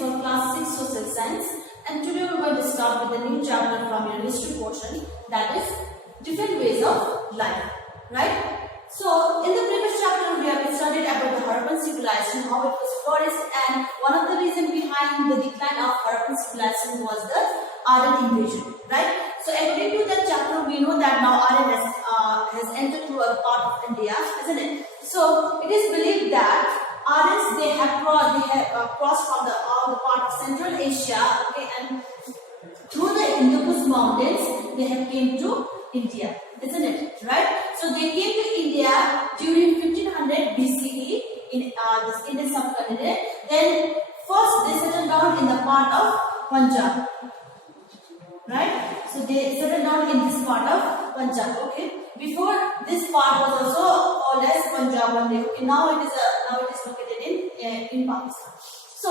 for class 6 social science, and today we are going to start with a new chapter from your history portion, that is different ways of life, right? So in the previous chapter we have studied about the Harappan civilization, how it was flourished, and one of the reasons behind the decline of Harappan civilization was the Aryan invasion, right? So according to that chapter, we know that now Aryan has entered to a part of India, isn't it? So it is believed that Aryans they have crossed from the part of Central Asia, okay, and through the Indus mountains they have came to India, isn't it? Right? So they came to India during 1500 BCE in this Indian subcontinent. Then first they settled down in the part of Punjab, right? So they settled down in this part of Punjab. Okay. Before this part was also called as Punjab one day. Okay. Now it is located in Pakistan. So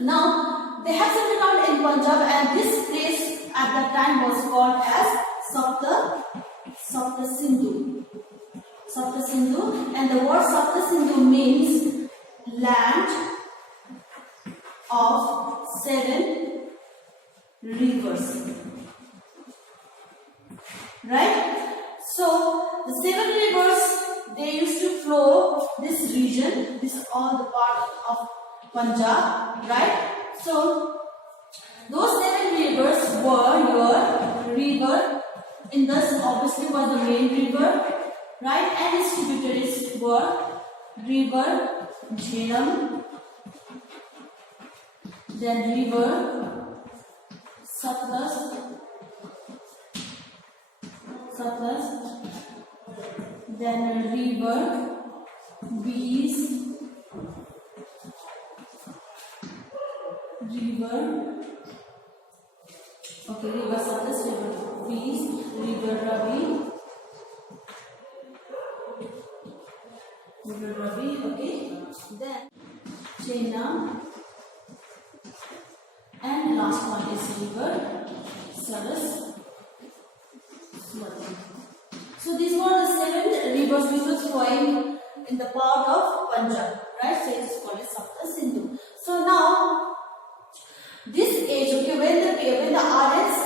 now they have settled down in Punjab, and this place at that time was called as Sapta Sindhu. Sapta Sindhu, and the word Sapta Sindhu means land of 7 rivers. Right? So the 7 rivers, they used to flow this region. This is all the part of Punjab, right? So those 7 rivers were your river Indus, obviously was the main river, right? And its tributaries were river Jhelum, then river Satluj, then river Beas, river Satluj, river Beas, river Ravi, okay, then Chena, and last one is river Saraswati. So these were the 7 rivers which was flowing in the part of Punjab, right? So it is called as Sapta Sindhu. So now this age, okay, when the Aryans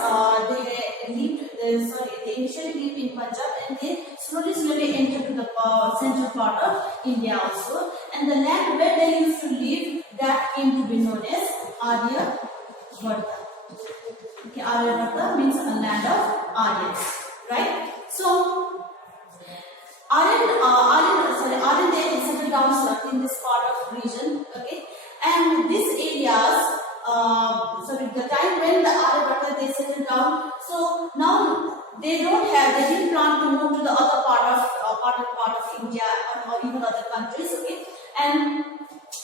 they initially lived in Punjab, and they slowly entered to the central part of India also, and the land where they used to live, that came to be known as Aryabharta. Okay, Aryabharta means a land of Aryans, right? So Aryan they settled down in this part of region, okay, and these areas. The time when the Aryabharta they settled down, so now they didn't plan to move to the other part of India or even other countries, okay, and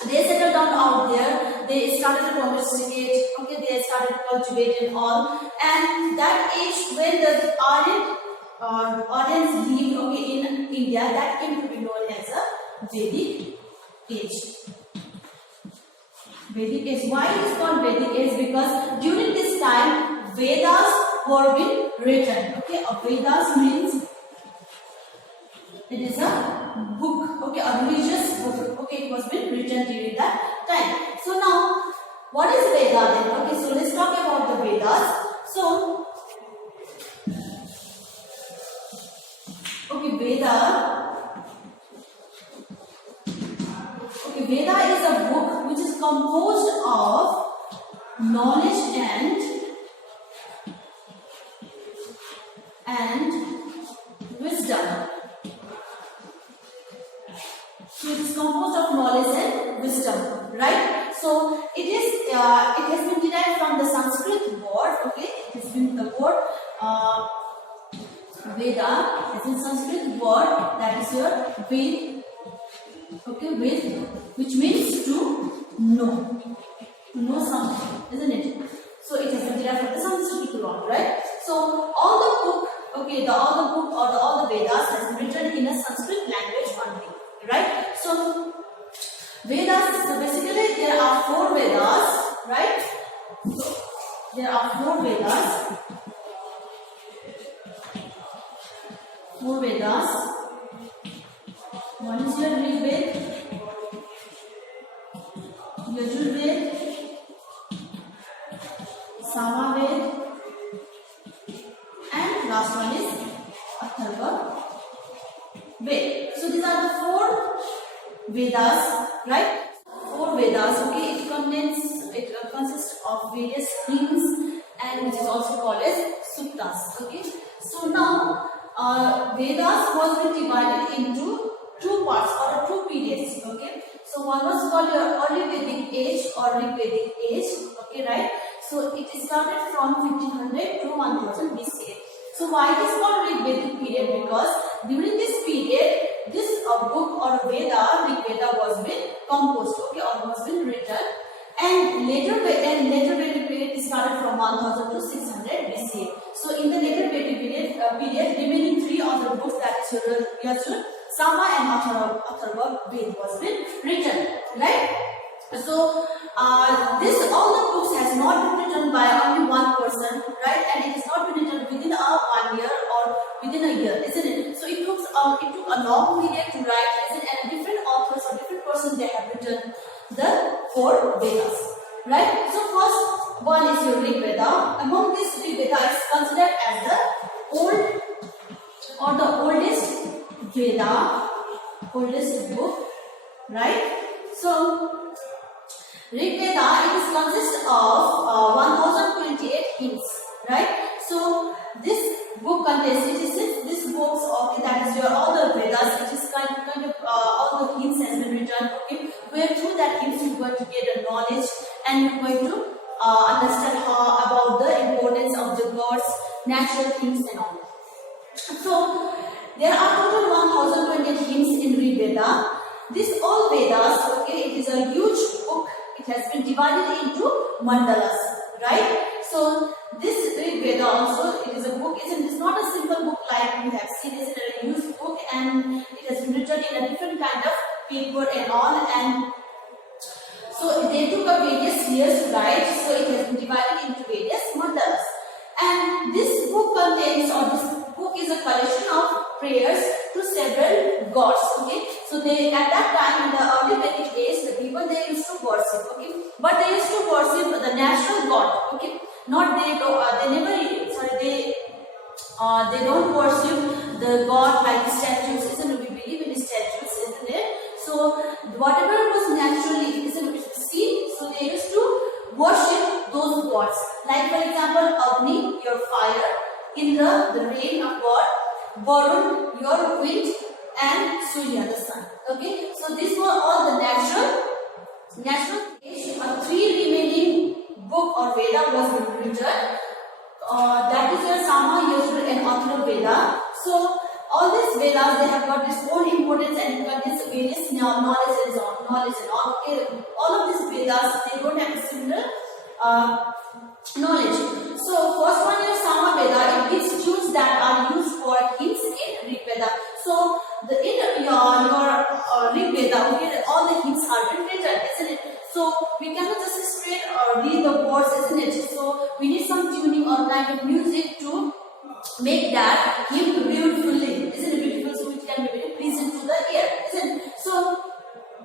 they settled down out there. They started to domesticate, okay, they started to cultivate and all, and that age when the Aryans lived, okay, in India, that came to be known as a Vedic age. Vedic age. Why it is called Vedic age? Because during this time Vedas were being written. Okay, a Vedas means it is a book. Okay, a religious book. Okay, it was being written during that time. So now, what is Veda then? Okay, so let's talk about the Vedas. So, okay, Veda is a book which is composed of knowledge and wisdom. So it is composed of knowledge and wisdom, right? So it has been derived from the Sanskrit word. Okay, it has been the word Veda. It's a Sanskrit word that is your Ved. Okay, Ved, which means to know something, isn't it? So it has been derived from the Sanskrit word, right? So all the book or the Vedas has been written in a Sanskrit language only, right? So Vedas, so basically there are 4 Vedas, right? So there are 4 Vedas. 4 Vedas. One is your Rig Veda, Yajur Veda, Samaved, and last one is Atharva Ved. So these are the 4 Vedas, right? 4 Vedas. Okay, it consists of various hymns and which is also called as suttas. Okay, so now Vedas was been divided into 2 parts or 2 periods. Okay, so one was called your early Vedic age or Rig Vedic age. Okay, right? So it started from 1500 to 1000 BCA. So why it is called Rig Vedic period? Because during this period, this book or Veda, Rig Veda, was been composed, okay, or was been written, and later Vedic period started from 1000 to 600 BCA. So in the later Vedic period, remaining 3 other books, that is Yajur, Sama, and Atharva Ved, was been written, right? So all the books has not been written by only one person, right? And it has not been written within 1 year or within a year, isn't it? So it took a long period to write, isn't it? And different authors or different persons, they have written the 4 Vedas, right? So first one is your Rig Veda. Among these, Rig Veda is considered as the oldest Veda, oldest book, right? So Rig Veda, it consists of 1028 hymns, right? So this book contains, this books, okay, that is your all the Vedas, it is kind of all the hymns has been written, okay, where through that hymns you are going to get a knowledge and you are going to understand about the importance of the gods, natural things and all. So there are total 1028 hymns in Rig Veda. This all Vedas, okay, it is a huge book. It has been divided into mandalas, right? So this Rig Veda also, it is a book. It's not a simple book like we have seen. It's a huge book, and it has been written in a different kind of paper and all. And so they took a various years to write. So it has been divided into various mandalas. And this book contains, or this book is a collection of prayers to several gods. Okay, so they at that time in the early Vedic days, the people they used to worship. Okay, but they used to worship the natural god. Okay, not they don't worship the god like statues. Isn't it? We believe in statues, isn't it? So whatever was naturally, isn't it, seen, so they used to worship those gods. Like for example, Agni, your fire; Indra, the rain of God; Varun, your wind; and Surya, the sun. Okay, so these were all the natural. A 3 remaining book or Veda was written. That is your Sama, Yajur, and Atharva Veda. So all these Vedas, they have got this own importance and it contains various knowledge and all. Okay, all of these Vedas, they don't have a similar knowledge. So first one is Sama Veda. It gives tunes that are used for hymns in Rig Veda. So in your Rig Veda, okay, all the hymns are written, isn't it? So we cannot just straight read the words, isn't it? So we need some tuning or kind of music to make that hymn beautifully, isn't it? Beautiful, so it can be very pleasant to the ear, isn't it? So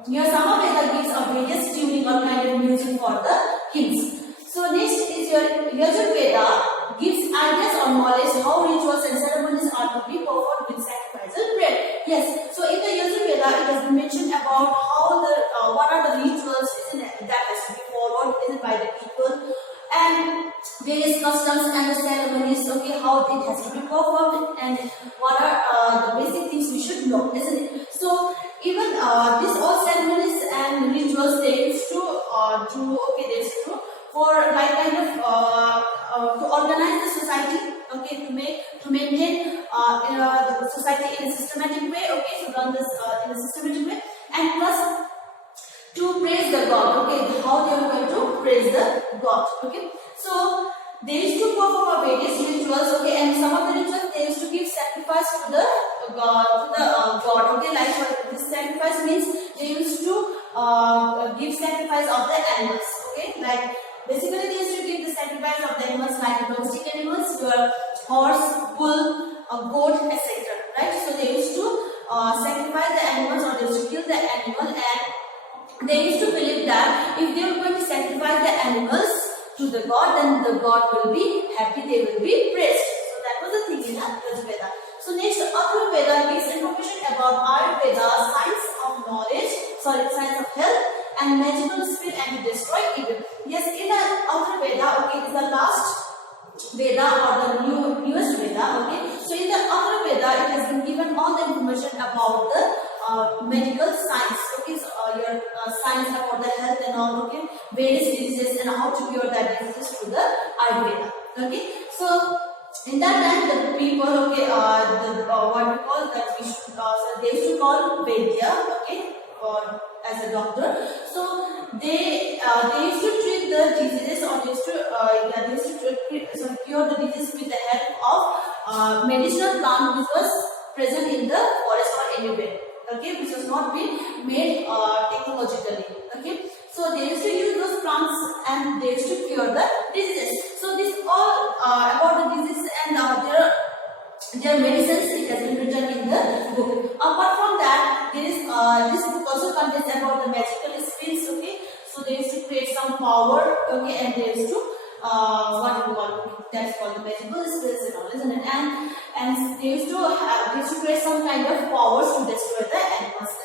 your Sama Veda gives a various tuning or kind of music for the hymns. So next is your Yajur Veda, gives ideas or knowledge how rituals and ceremonies are to be performed with sacrifice and bread. Yes, so in the Yajur Veda, it has been mentioned about how what are the rituals, isn't it, that has to be followed, isn't, by the people, and various customs and the ceremonies, okay, how it has to be performed, and what are the basic things we should know, isn't it? So even these all ceremonies and rituals, they used to do, okay, they used to for like kind of to organize the society, okay, to maintain the society in a systematic way, okay, to run this in a systematic way, and plus to praise the God, okay, how they are going to praise the God, okay. So they used to perform various rituals, okay, and some of the rituals they used to give sacrifice to the God, okay, like this sacrifice means they used to give sacrifice of the animals, okay, like basically they used to give the sacrifice of the animals like domestic animals, your horse, bull, goat, etc. Right? So they used to sacrifice the animals, or they used to kill the animal, and they used to believe that if they were going to sacrifice the animals to the god, then the god will be happy, they will be praised. So that was the thing in the Yajurveda. So next, Atharvaveda gives information about Ayurveda, science of knowledge, science of health and magical spirit and to destroy evil. Yes, in the Atharvaveda, okay, it is the last Veda or the newest Veda, okay. So in the Atharvaveda, it has been given all the information about the medical science, okay. So your science about the health and all, okay, various diseases and how to cure that diseases through the Ayurveda, okay. So in that time, the people, okay, what we call that we should, they used to call Vaidya, okay, or as a doctor. So they used to treat the diseases, or they used to cure the disease with the help of medicinal plant which was present in the forest or anywhere, okay, which was not been made technologically, okay. So they used to use those plants and they used to cure the diseases. So this all about the diseases and their medicines, it has been written in the book. Apart from that, there is this book also contains about the magical spells, okay. So they used to create some power, okay, and they used to what we call, that's called the magical spells and all, isn't it? And they used to create some kind of powers to destroy the animals,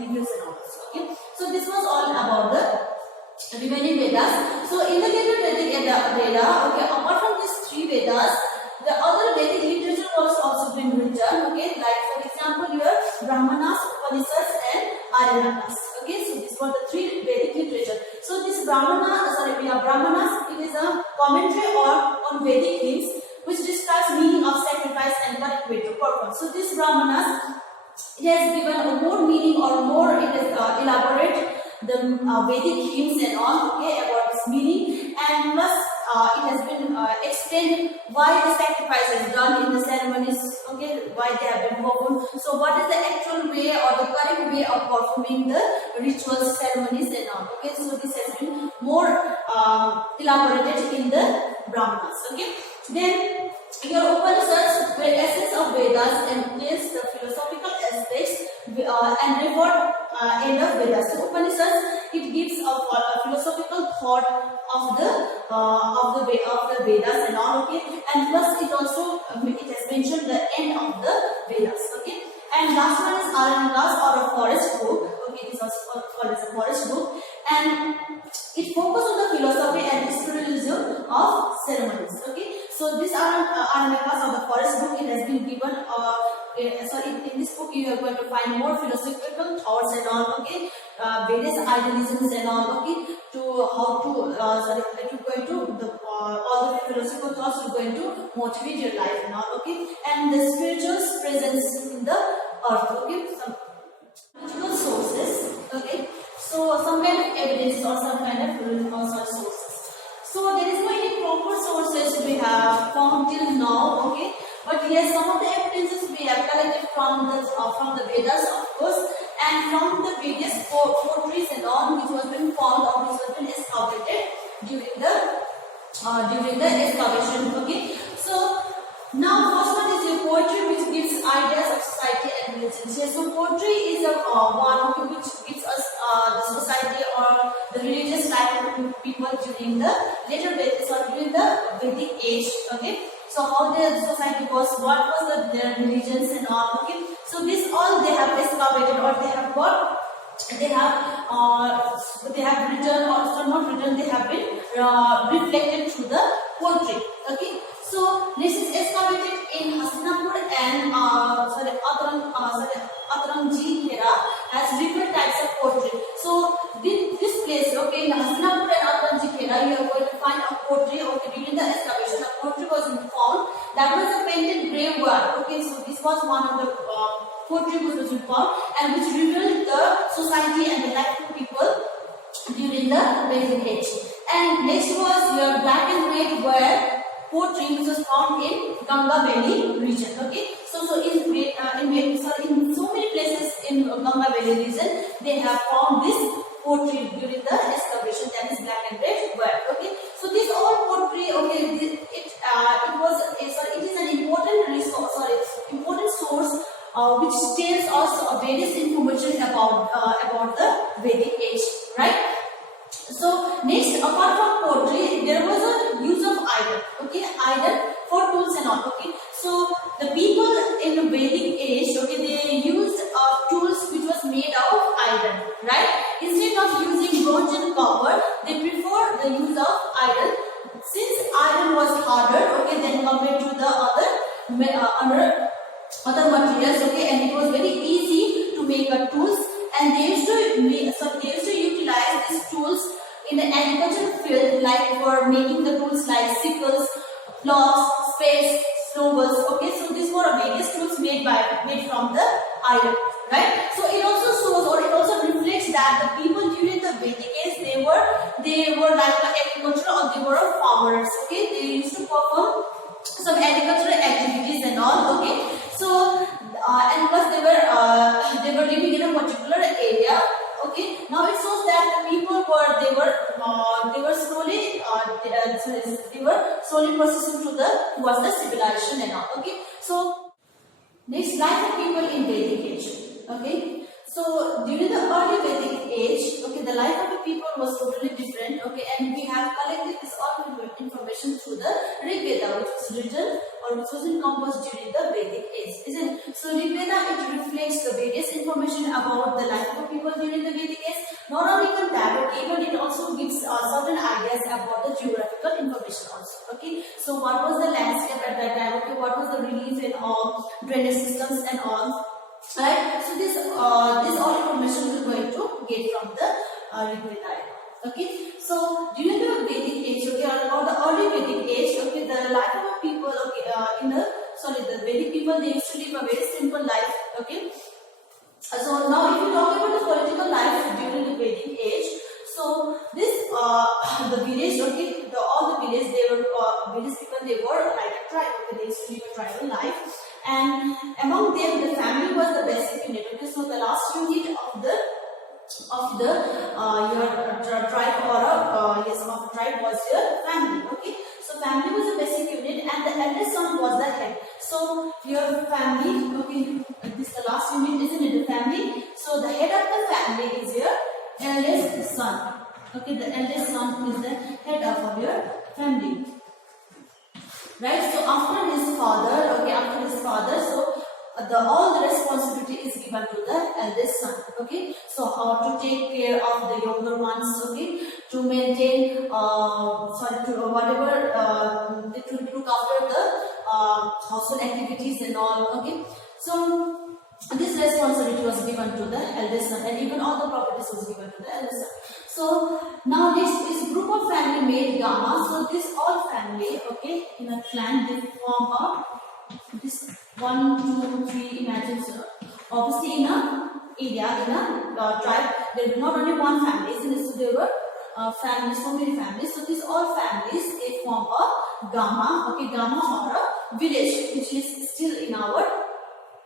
evils and all, okay. So this was all about the remaining Vedas. So in the Vedic Veda, okay, apart from these three Vedas, the other Vedic literature was also been written, okay, like for example your Brahmanas, Upanishads and Aryanyanas, okay. So these were the three Vedic literature. So this Brahmanas, it is a commentary on Vedic hymns which describes meaning of sacrifice and correct way to perform. So this Brahmanas, it has given a more meaning or more, it has elaborate the Vedic hymns and all, okay, about its meaning, and plus it has been explained why the sacrifice is done in the ceremonies, okay, why they have been performed. So what is the actual way or the correct way of performing the rituals, ceremonies and all, okay. So this has been more elaborated in the Brahmanas, okay. Then your Upanishads were essence of Vedas and gives the philosophical aspects and reward end of Vedas. So Upanishads, it gives a philosophical thought of the Vedas and all, okay, and plus it also it has mentioned the end of the Vedas, okay. And last one is Aranyakas or a forest book, okay, it is also called as a forest book, and it focuses on the philosophy and spiritualism of ceremonies, okay. So this Aranyakas or the forest book, it has been given in this book you are going to find more philosophical thoughts and all, okay, various idealisms and all, okay, to how to all the philosophical thoughts are going to motivate your life and all, okay, and the spiritual presence in the earth, okay, some spiritual sources, okay, so some kind of evidence or some kind of sources. So there is no any proper sources we have found till now, okay. But yes, some of the evidences we have collected from the Vedas, of course, and from the various poetries and all which was been found or which was been excavated during the excavation. Okay, so now first one is your poetry, which gives ideas of society and religion. Yes, so poetry is a one which gives us the society or the religious life of people during the during the Vedic age. Okay. So how the society was, what was their religions and all, okay. So this all they have excavated or they have got, they have written or so not written, they have been reflected through the poetry, okay. So this is excavated in Hastinapur and Atarangji Khera has different types of poetry. So this place, okay, in Hastinapur and Atarangji Khera, you are going to find a poetry, okay, during the excavation. A poetry was found that was a painted grave work, okay. So this was one of the poetry which was found and which revealed the society and the life of people during the Vedic age. And next was your black and red ware poetry which was found in Ganga Valley region. Okay, so in so many places in Ganga Valley region they have found this poetry during the excavation, that is black and red ware. Okay, so this all poetry, okay, it is an important resource, important source which tells us various information about the Vedic age, right? So So next, apart from pottery, there was a use of iron. Okay, iron for tools and all. Okay, so the people in the Vedic age, okay, they used tools which was made out of iron, right? Instead of using bronze and copper, they prefer the use of iron. Since iron was harder, okay, than compared to the other materials, okay, and it was very easy to make tools, and they used to utilize these tools in the agricultural field, like for making the tools like sickles, plows, spades, snowballs. Okay, so these were various tools made from the iron, right? So it also shows, or it also reflects that the people during the Vedic age, they were like agricultural, or they were farmers. Okay, they used to perform some agricultural activities and all. Okay, so and plus they were living in a particular area. Okay, now it shows that the people were slowly processing towards the civilization and all. Okay, so next, life of people in Vedic age. Okay, so during the early Vedic age, okay, the life of the people was totally different. Okay, and we have collected this all information through the Rig Veda, which was written or which was composed during the Vedic age, isn't it? So Rig Veda, it reflects the various information about the life of people during the Vedic age. Not only that, okay, but it also gives certain ideas about the geographical information also. Okay, so what was the landscape at that time? Okay, what was the relief and all, drainage systems and all. Right, so this all information we're going to get from the Rig Veda. Okay, so during the Vedic age, okay, or the early Vedic age, okay, the life of people, okay, the Vedic people, they used to live a very simple life. Okay, so now if you talk about the political life during the Vedic age, so this the village, okay, all the village, they were village people, they were like a tribe. Okay, they used to live a tribal life. And among them, the family was the basic unit. Okay, so the last unit of the your tribe of tribe was your family. Okay, so family was the basic unit, and the eldest son was the head. So your family, okay, this the last unit, isn't it? The family. So the head of the family is your eldest son. Okay, the eldest son is the head of your family. Right, so after his father, so all the responsibility is given to the eldest son. Okay, so how to take care of the younger ones. Okay, to maintain, to look after the household activities and all. Okay, so this responsibility was given to the eldest son, and even all the properties was given to the eldest son. So now next is group of family made Gama. So this all family, okay, in a clan, they form this 1, 2, 3. Imagine, obviously in a area, in a tribe, there were not only one family, so there were families, so many families. So these all families, they form a Gama, okay, Gama, or a village, which is still in our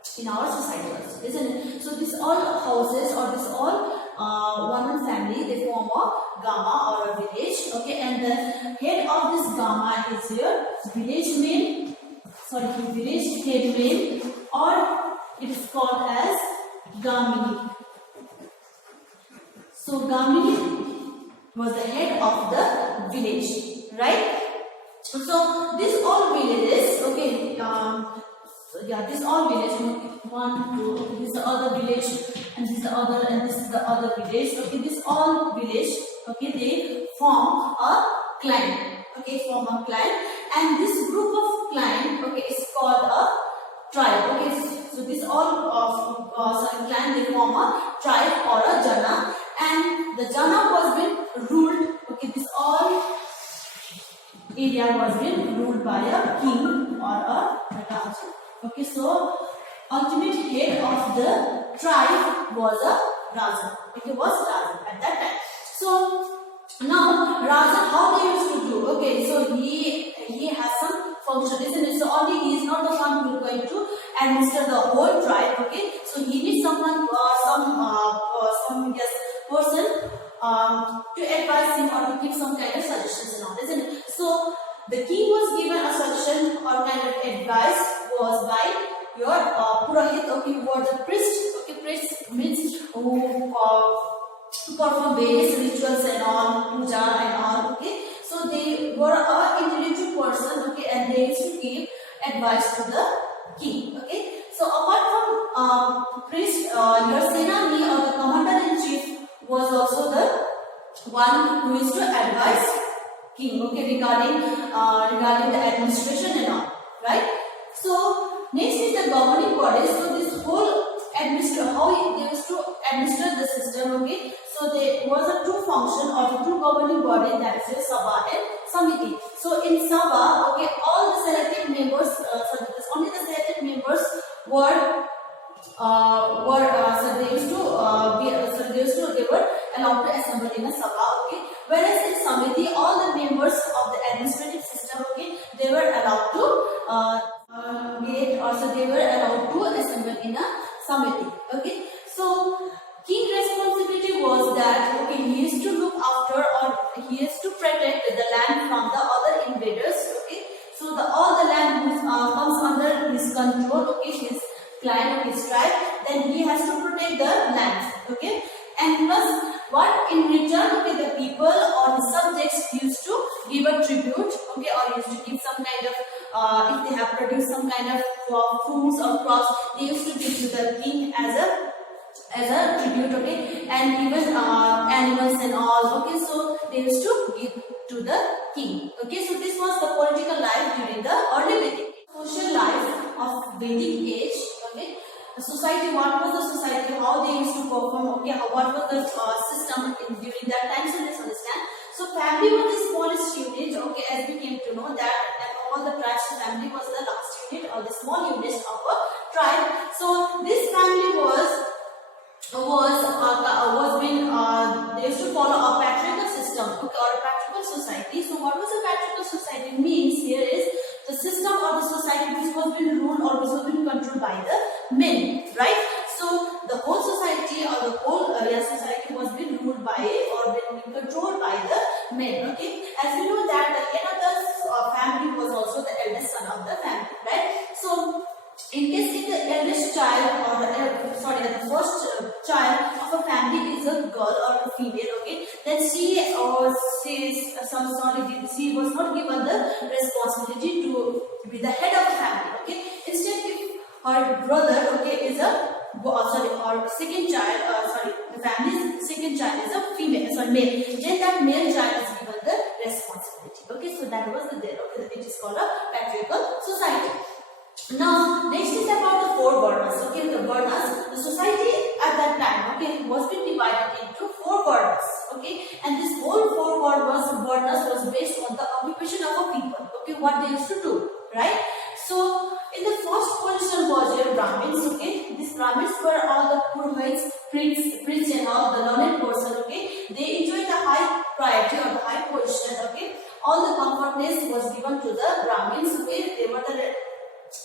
society also, isn't it? So this all houses, or this all one family, they form a Gama or a village. Okay, and the head of this Gama is your village head male, or it is called as Gamini. So Gamini was the head of the village, right? So this all villages, okay, so yeah, this all village, 1, 2, this is the other village, and this is the other, and this is the other village. Okay, this all village, okay, they form a clan. Okay, form a clan, and this group of clan, okay, is called a tribe. Okay, so this all clan, they form a tribe or a jana, and the jana was been ruled. Okay, this all area was been ruled by a king or a Raja. Okay, so ultimate head of the tribe was a Raja. Okay, was Raja at that time. So now Raja, how they used to do? Okay, so he has some function, isn't it? So only he is not the one who is going to administer the whole tribe. Okay, so he needs someone, person to advise him or to give some kind of suggestions and all, isn't it? So the king was given a suggestion or kind of advice was by your Purohit, okay, who was the priest. Okay, priest means who perform various rituals and all, puja and all. Okay, so they were a intellectual person. Okay, and they used to give advice to the king. Okay, so apart from priest, your senami or the commander in chief was also the one who used to advise king. Okay, regarding the administration and all, right? So next is the governing body. So this whole how they used to administer the system. Okay, so there was a two function or the two governing body, that is your Sabha and Samiti. So in Sabha, okay, all the selected members, only the selected members were they were allowed to assemble in a Sabha. Okay, whereas in Samiti, all the members of the administrative system, okay, they were allowed to they were allowed to assemble in a Samiti. Okay, so king responsibility was that, okay, he used to look after or he used to protect the land from the other invaders. Okay, so all the land comes under his control. Okay, his clan or his tribe, then he has to protect the land. Okay, and plus what in return, okay, the people or the subjects used to give a tribute. Okay, or used to give some kind of if they have produced some kind of foods or crops, they used to give to the king as a tribute. Okay, and even animals and all. Okay, so they used to give to the king. Okay, so this was the political life during the early Vedic social life of Vedic age. Okay, the society, what was the society, how they used to perform. Okay, what was the system during that time. So let's understand. So family was the smallest unit. Okay, as we came to know that all the tribes, family was the last unit or the small unit of a tribe. So this family they used to follow a patriarchal system, okay, or a patriarchal society. So what was a patriarchal society means here is the system or the society which was being ruled or which was being controlled by the men, right? So the whole society or the whole society was being ruled by or being controlled by the men. Okay, as we know that the head of the family was also the eldest son of the family, right? So in case if the eldest child or the first child of a family is a girl or a female, okay, then she was not given the responsibility to be the head of the family. Okay, instead if her brother, okay, is or second child, the family's second child is a female, male, then that male child is given the responsibility. Okay, so that was the there. Okay, it is called a patriarchal society. Now, next is about the four varnas. Okay, the varnas, the society at that time, okay, was being divided into four varnas. Okay, and this whole four varnas was based on the occupation of a people. Okay, what they used to do, right? So, in the first position was your Brahmins. Okay, these Brahmins were all the Purohits, priests and all the learned person. Okay, they enjoyed the high priority or the high position. Okay, all the comfortness was given to the Brahmins. Okay, they were the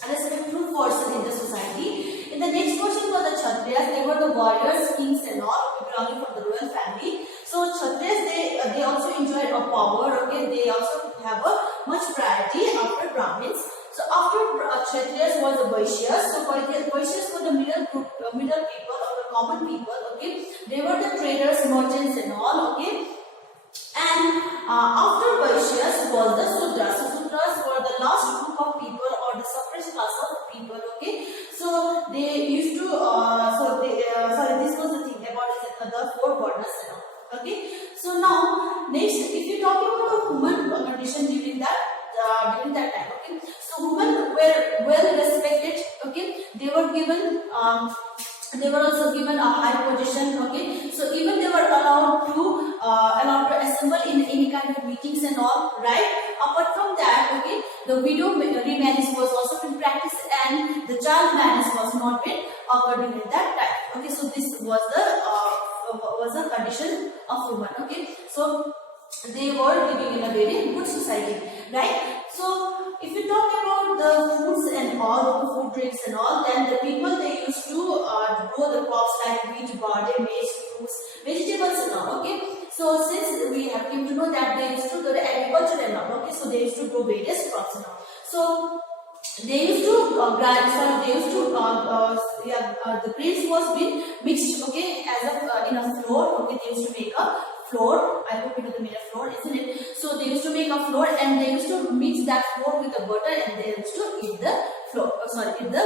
respectful person in the society. In the next portion were the Kshatriyas. They were the warriors, kings and all, belonging from the royal family. So Kshatriyas, they also enjoyed a power. Okay, they also have a much priority after Brahmins. So after Kshatriyas was the Vaishyas. So Vaishyas were the middle people or the common people. Okay, they were the traders, merchants and all. Okay, and after Vaishyas was the Sudras. So Sudras were the last group of people or the suppressed class of people. Okay, so they used to this was the thing about the four varnas and all. Okay, so now next, if you talk about the human condition during that time. Okay, so women were well respected. Okay, they were given they were also given a high position. Okay, so even they were allowed to assemble in any kind of meetings and all, right? Apart from that, okay, the widow remarriage was also in practice and the child marriage was not been occurred during that time. Okay, so this was the condition of women. Okay, so they were living in a very good society, right? So if you talk about the foods and all, the food drinks and all, then the people, they used to grow the crops like wheat, barley, maize, fruits, vegetables and all. Okay, so since we have came to know that they used to do the agriculture and all. Okay, so they used to grow various crops and all. So they used to grind, sorry, they used to the grains was being mixed, okay, as a in a flour, okay. They used to make a flour. I hope you know the meaning of flour, isn't it? So they used to make a flour and they used to mix that flour with the butter and they used to eat the flour, eat the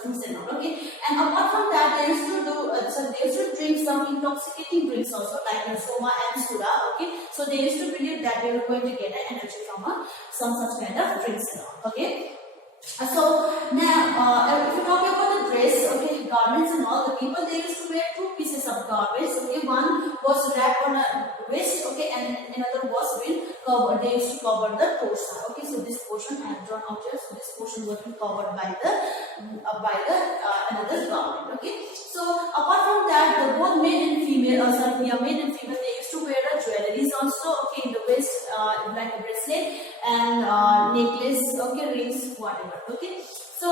fruits and all, okay. And apart from that, they used to do they used to drink some intoxicating drinks also, like soma and soda, okay. So they used to believe that they were going to get an energy from some such kind of drinks and all, okay. So now, if you talk about the dress, okay, garments and all, the people they used to wear two pieces of garments, okay. One was wrapped on a waist, okay, and another was been covered. They used to cover the torso, okay. So this portion I have drawn out here. So this portion was been covered by the another garment, okay. So apart from that, the both male and female, male and female, they used to wear the jewelries also, okay, in the waist, like a bracelet and necklace, okay, rings, whatever, okay. So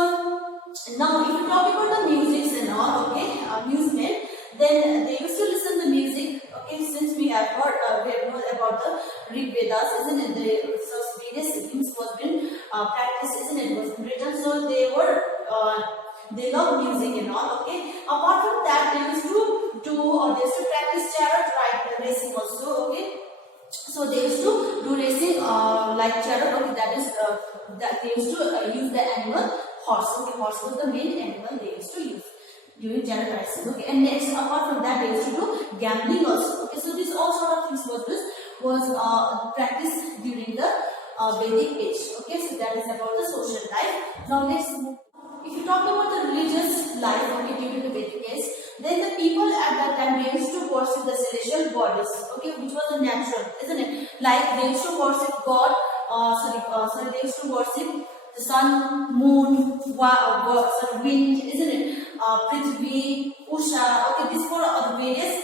now if you talk about the music and all, okay, amusement, then they used to listen the music, okay. Since we have heard, we have known about the Rig Vedas, isn't it? The various hymns was been practiced, isn't it? Was written, so they were they love music and all, okay. Apart from that, they used to do or they used to practice chariot racing also, okay. So they used to do racing like chariot, okay. That is that they used to use the animal horse, okay. Horse was the main animal they used to use during chariot racing, okay. And next, apart from that, they used to do gambling also, okay. So this all sort of things was practiced during the Vedic age, okay. So that is about the social life. Now next, if you talk about the religious life, okay, during the Vedic age, then the people at that time they used to worship the celestial bodies, okay, which was a natural, isn't it? Like they used to worship God, they used to worship the sun, moon, wind, isn't it? Prithvi, Usha, okay, these were the various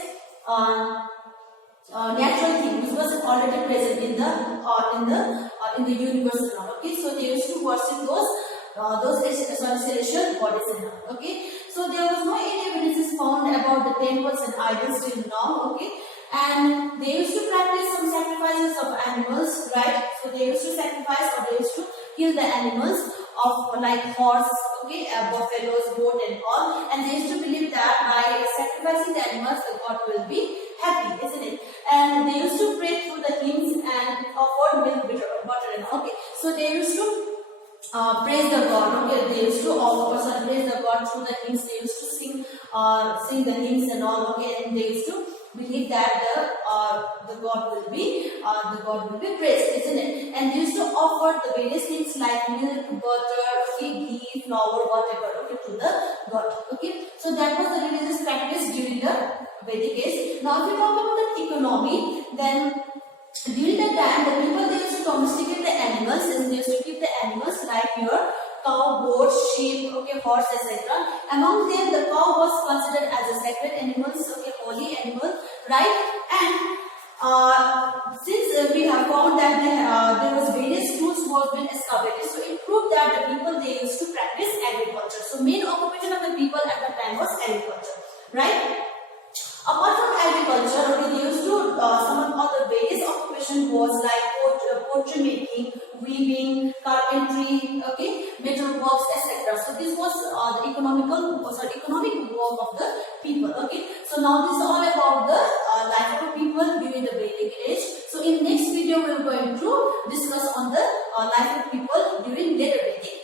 natural things which was already present in the universe and all, okay. So they used to worship those celestial bodies and all, okay. So there was no any evidences found about the temples and idols till now, okay. And they used to practice some sacrifices of animals, right? So they used to sacrifice or they used to kill the animals of like horse, okay, buffaloes, goat and all. And they used to believe that by sacrificing the animals, the god will be happy, isn't it? And they used to pray through the hymns and offer milk, butter and all, okay. So they used to praise the God, okay. They used to also praise the God through the hymns. They used to sing the hymns and all, okay. And they used to believe that the God will be praised, isn't it? And they used to offer the various things like milk, butter, okay, ghee, flour, whatever, okay, to the God, okay. So that was the religious practice during the Vedic age. Now, if you talk about the economy, then during that time, the people they used to domesticate the animals, and they used to keep the animals like your cow, goat, sheep, okay, horse, etc. Among them, the cow was considered as a sacred animal, okay, holy animal, right? And since we have found that there was various tools was been excavated, so it proved that the people they used to practice agriculture. So main occupation of the people at that time was agriculture, right? Apart from agriculture, okay, they used to some of the various occupation was like pottery making, weaving, carpentry, okay, metal works, etc. So this was the economic work of the people, okay. So now this is all about the life of people during the Vedic age. So in next video we are going to discuss on the life of people during later Vedic